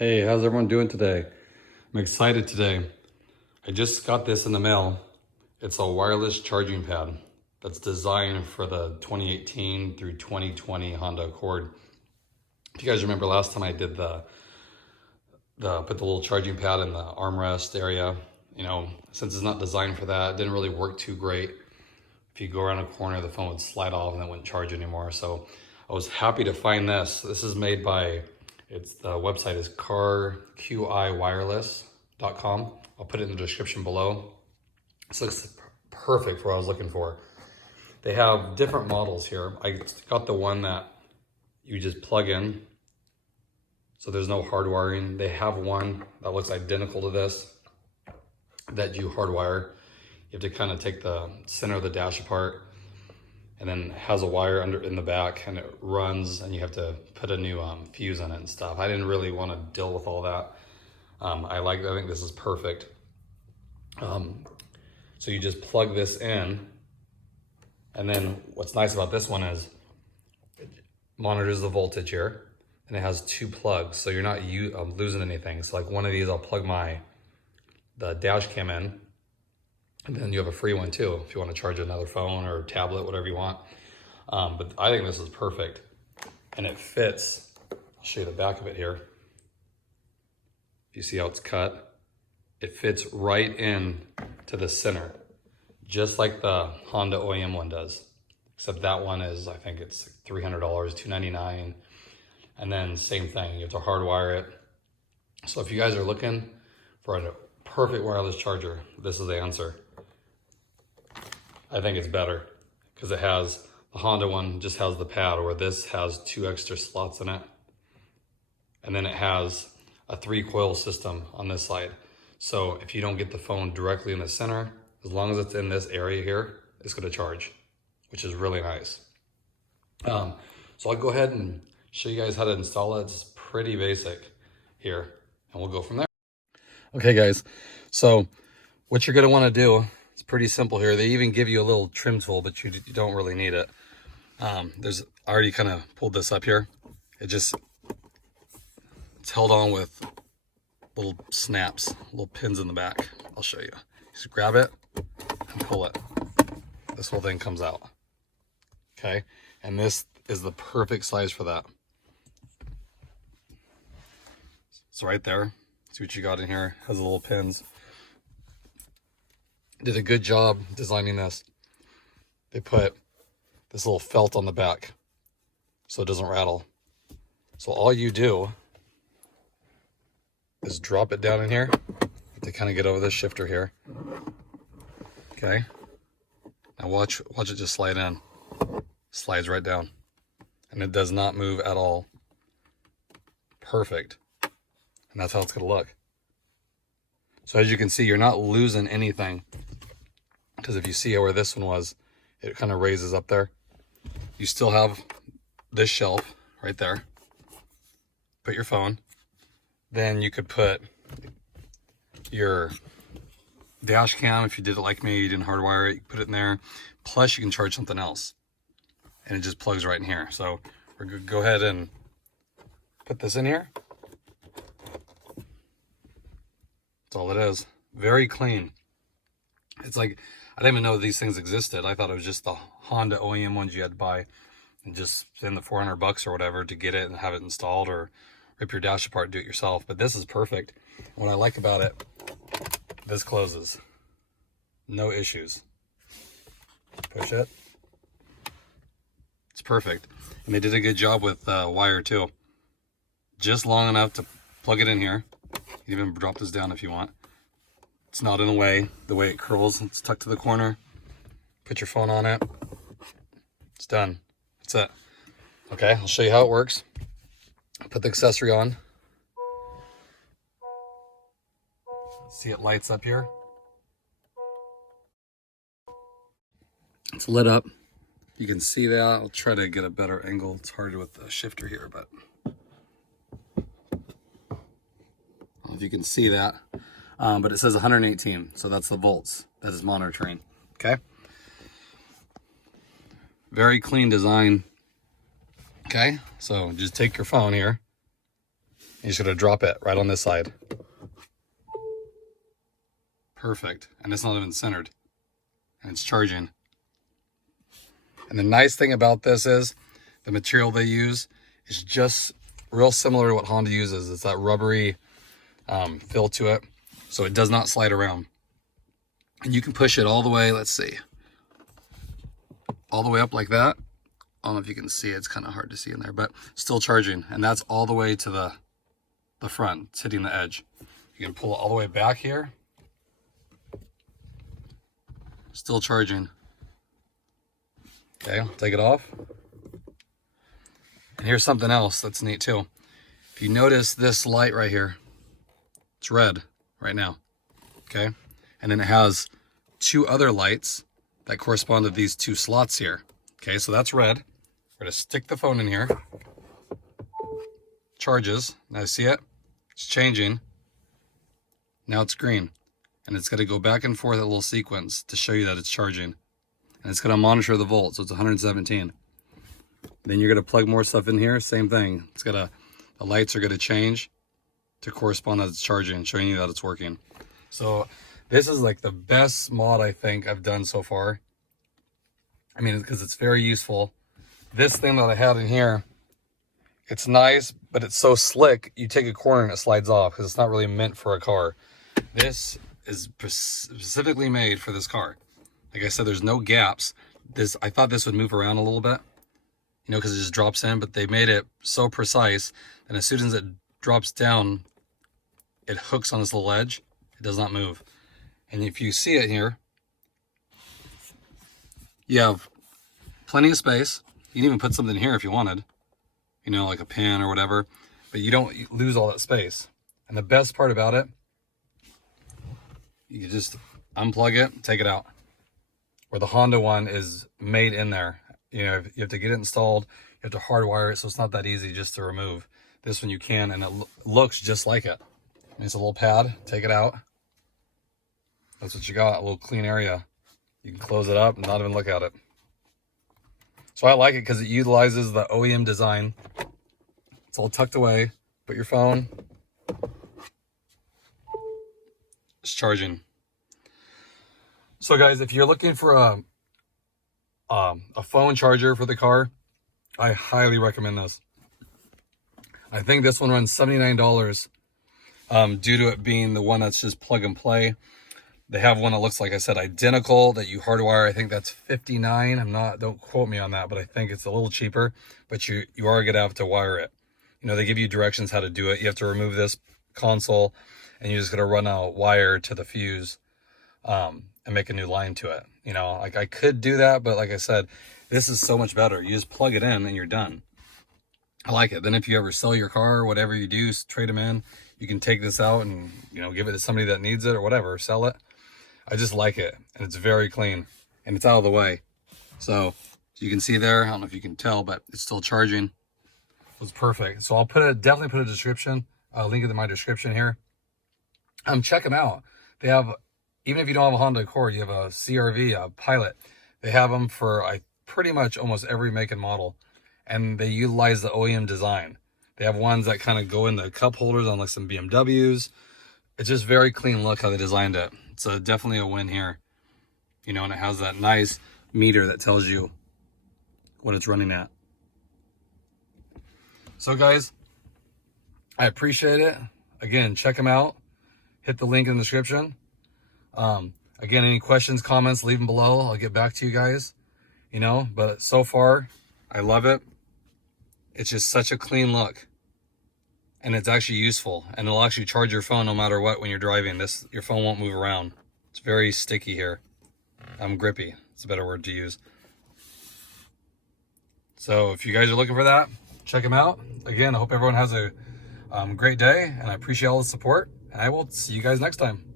Hey, how's everyone doing today? I'm excited today. I just got this in the mail. It's a wireless charging pad that's designed for the 2018 through 2020 Honda Accord. If you guys remember last time I did put the little charging pad in the armrest area, since it's not designed for that, it didn't really work too great. If you go around a corner, the phone would slide off and it wouldn't charge anymore. So I was happy to find this. This is made by, the website is carqiwireless.com. I'll put it in the description below. This looks perfect for what I was looking for. They have different models here. I got the one that you just plug in, so there's no hard wiring. They have one that looks identical to this that you hardwire. You have to kind of take the center of the dash apart, and then it has a wire in the back, and it runs, and you have to put a new fuse in it and stuff. I didn't really want to deal with all that. I think this is perfect. So you just plug this in, and then what's nice about this one is it monitors the voltage here, and it has two plugs, so you're not losing anything. So like one of these, I'll plug the dash cam in, and then you have a free one too if you want to charge another phone or tablet, whatever you want. But I think this is perfect, and it fits. I'll show you the back of it here. If you see how it's cut, it fits right in to the center, just like the Honda OEM one does. Except that one is, I think it's $300, $299. And then same thing, you have to hardwire it. So if you guys are looking for a perfect wireless charger, this is the answer. I think it's better because it has, the Honda one just has the pad, or this has two extra slots in it. And then it has a 3-coil system on this side. So if you don't get the phone directly in the center, as long as it's in this area here, it's gonna charge, which is really nice. So I'll go ahead and show you guys how to install it. It's pretty basic here, and we'll go from there. Okay guys, so what you're gonna wanna do, it's pretty simple here. They even give you a little trim tool, but you don't really need it. I already kind of pulled this up here. It's held on with little snaps, little pins in the back. I'll show you. Just grab it and pull it. This whole thing comes out. Okay, and this is the perfect size for that. It's right there. See what you got in here. Has the little pins. Did a good job designing this. They put this little felt on the back so it doesn't rattle. So all you do is drop it down in here to kind of get over this shifter here. Okay. Now watch it just slide in. Slides right down. And it does not move at all. Perfect. And that's how it's going to look. So as you can see, you're not losing anything. Because if you see where this one was, it kind of raises up there. You still have this shelf right there. Put your phone. Then you could put your dash cam. If you did it like me, you didn't hardwire it, you put it in there. Plus you can charge something else. And it just plugs right in here. So we're going to go ahead and put this in here. That's all it is. Very clean. It's like, I didn't even know these things existed. I thought it was just the Honda OEM ones you had to buy and just spend the $400 or whatever to get it and have it installed, or rip your dash apart and do it yourself. But this is perfect. What I like about it, this closes. No issues. Push it. It's perfect. And they did a good job with wire too. Just long enough to plug it in here. You can even drop this down if you want. It's not in the way it curls. It's tucked to the corner. Put your phone on it. It's done. That's it. Okay, I'll show you how it works. Put the accessory on. See, it lights up here. It's lit up. You can see that. I'll try to get a better angle. It's hard with the shifter here, but I don't know if you can see that. But it says 118, so that's the volts that is monitoring. Okay. Very clean design. Okay, so just take your phone here, You're just gonna drop it right on this side. Perfect. And it's not even centered. And it's charging. And the nice thing about this is the material they use is just real similar to what Honda uses. It's that rubbery feel to it, so it does not slide around. And you can push it all the way, let's see, all the way up like that. I don't know if you can see it, it's kind of hard to see in there, but still charging. And that's all the way to the front, it's hitting the edge. You can pull it all the way back here. Still charging. Okay, I'll take it off. And here's something else that's neat too. If you notice this light right here, it's red right now, okay? And then it has two other lights that correspond to these two slots here. Okay, so that's red. We're gonna stick the phone in here. Charges, now see it? It's changing. Now it's green. And it's gonna go back and forth a little sequence to show you that it's charging. And it's gonna monitor the volt, so it's 117. Then you're gonna plug more stuff in here, same thing. The lights are gonna change to correspond that it's charging, showing you that it's working. So this is like the best mod I think I've done so far. I mean, because it's very useful. This thing that I had in here, it's nice, but it's so slick, you take a corner and it slides off because it's not really meant for a car. This is specifically made for this car. Like I said, there's no gaps. I thought this would move around a little bit, you know, because it just drops in, but they made it so precise, and as soon as it drops down, it hooks on this little edge. It does not move. And if you see it here, you have plenty of space. You can even put something here if you wanted, you know, like a pen or whatever, but you don't lose all that space. And the best part about it, you just unplug it, take it out. Where the Honda one is made in there. You know, you have to get it installed, you have to hardwire it, so it's not that easy just to remove. This one you can, and it looks just like it. And it's a little pad, take it out. That's what you got, a little clean area. You can close it up and not even look at it. So I like it because it utilizes the OEM design. It's all tucked away. Put your phone. It's charging. So guys, if you're looking for a phone charger for the car, I highly recommend this. I think this one runs $79 due to it being the one that's just plug and play. They have one that looks, like I said, identical that you hardwire. I think that's $59. Don't quote me on that, but I think it's a little cheaper, but you are gonna have to wire it. You know, they give you directions how to do it. You have to remove this console and you're just gonna run a wire to the fuse and make a new line to it. You know, like I could do that, but like I said, this is so much better. You just plug it in and you're done. I like it. Then if you ever sell your car or whatever you do, trade them in, you can take this out and, you know, give it to somebody that needs it or whatever, sell it. I just like it, and it's very clean, and it's out of the way. So you can see there, I don't know if you can tell, but it's still charging. It's perfect. So I'll definitely put a description, link in my description here. Check them out. They have, even if you don't have a Honda Accord, you have a CR-V, a Pilot. They have them for pretty much almost every make and model, and they utilize the OEM design. They have ones that kind of go in the cup holders on like some BMWs. It's just very clean look how they designed it. It's definitely a win here, you know, and it has that nice meter that tells you what it's running at. So guys, I appreciate it. Again, check them out. Hit the link in the description. Again, any questions, comments, leave them below. I'll get back to you guys, you know, but so far, I love it. It's just such a clean look. And it's actually useful, and it'll actually charge your phone no matter what when you're driving. Your phone won't move around. It's very sticky here. Grippy. It's a better word to use. So if you guys are looking for that, check them out. Again, I hope everyone has a great day, and I appreciate all the support, and I will see you guys next time.